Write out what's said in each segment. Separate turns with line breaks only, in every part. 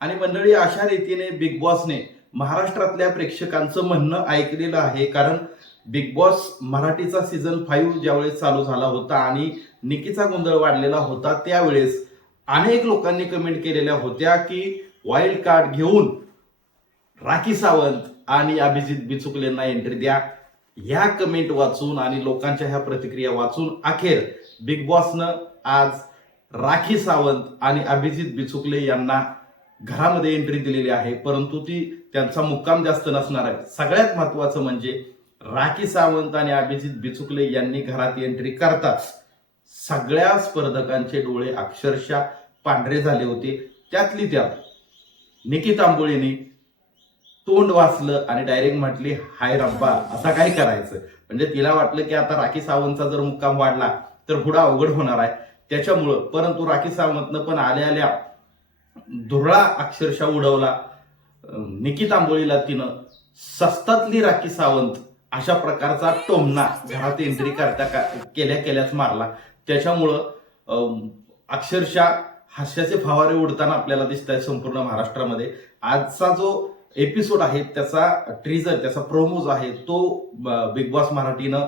आणि मंडळी अशा रीतीने बिग बॉसने महाराष्ट्रातल्या प्रेक्षकांचं म्हणणं ऐकलेलं आहे. कारण बिग बॉस मराठीचा सीझन फाईव्ह ज्यावेळेस चालू झाला होता आणि निकीचा गोंधळ वाढलेला होता त्यावेळेस अनेक लोकांनी कमेंट केलेल्या होत्या की वाईल्ड कार्ड घेऊन राखी सावंत आणि अभिजित बिचुकलेंना एंट्री द्या. ह्या कमेंट वाचून आणि लोकांच्या ह्या प्रतिक्रिया वाचून अखेर बिग बॉसनं आज राखी सावंत आणि अभिजित बिचुकले यांना घरामध्ये एंट्री दिलेली आहे परंतु ती त्यांचा मुक्काम जास्त नसणार आहे. सगळ्यात महत्वाचं म्हणजे राखी सावंत आणि अभिजित बिचुकले यांनी घरात एंट्री करताच सगळ्या स्पर्धकांचे डोळे अक्षरशः पांढरे झाले होते. त्यातली त्यात निकित आंबोळीने तोंड वाचलं आणि डायरेक्ट म्हटली हाय रब्बा आता काय करायचं? म्हणजे तिला वाटलं की आता राखी सावंतचा जर मुक्काम वाढला तर पुढा अवघड होणार आहे. त्याच्यामुळं परंतु राखी सावंतनं पण आल्या आल्या धुरळा अक्षरशः उडवला. निकित आंबोळीला तिनं सस्तातली राखी सावंत अशा प्रकारचा टोमना घरात एंट्री करता का- केल्या केल्याच मारला. त्याच्यामुळं अक्षरशः हास्याचे फवारे उडताना आपल्याला दिसत आहे संपूर्ण महाराष्ट्रामध्ये. आजचा जो एपिसोड आहे त्याचा ट्रीजर त्याचा प्रोमो जो आहे तो बिग बॉस मराठीनं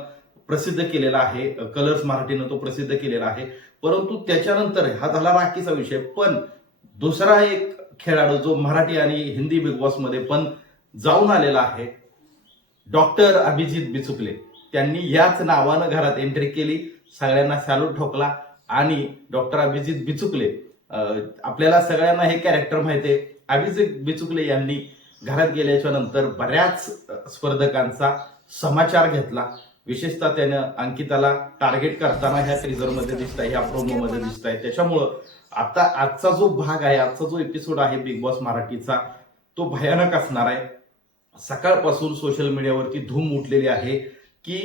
प्रसिद्ध केलेला आहे. कलर्स मराठीनं तो प्रसिद्ध केलेला आहे. परंतु त्याच्यानंतर हा झाला राखीचा विषय. पण दुसरा एक खेळाडू जो मराठी आणि हिंदी बिग बॉसमध्ये पण जाऊन आलेला आहे डॉक्टर अभिजित बिचुकले. त्यांनी याच नावानं घरात एंट्री केली सगळ्यांना सॅल्यूट ठोकला आणि डॉक्टर अभिजित बिचुकले आपल्याला सगळ्यांना हे कॅरेक्टर माहिती आहे अभिजित बिचुकले यांनी घरात गेल्याच्यानंतर बऱ्याच स्पर्धकांचा समाचार घेतला. विशेषतः त्यानं अंकिताला टार्गेट करताना ह्या ट्रिझरमध्ये दिसत आहे ह्या प्रोमोमध्ये दिसत आहे त्याच्यामुळं आता आजचा जो भाग आहे आजचा जो एपिसोड आहे बिग बॉस मराठीचा तो भयानक असणार आहे. सकाळपासून सोशल मीडियावरती धूम उठलेली आहे की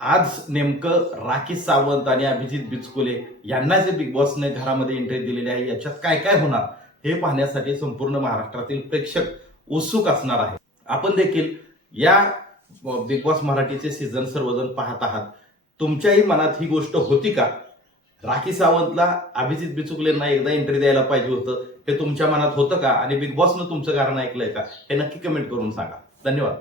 आज नेमकं राखी सावंत आणि अभिजित बिचकुले यांना जे बिग बॉसने घरामध्ये एंट्री दिलेली आहे याच्यात काय काय होणार हे पाहण्यासाठी संपूर्ण महाराष्ट्रातील प्रेक्षक उत्सुक असणार आहे आपण देखील या बिग बॉस मराठीचे सीझन सर्वजण पाहत आहात. तुमच्याही मनात ही गोष्ट होती का? राखी सावंतला अभिजित बिचुकलेंना एकदा एंट्री द्यायला पाहिजे होतं. हे तुमच्या मनात होतं का? आणि बिग बॉसनं तुमचं कारण ऐकलंय का? हे नक्की कमेंट करून सांगा. धन्यवाद.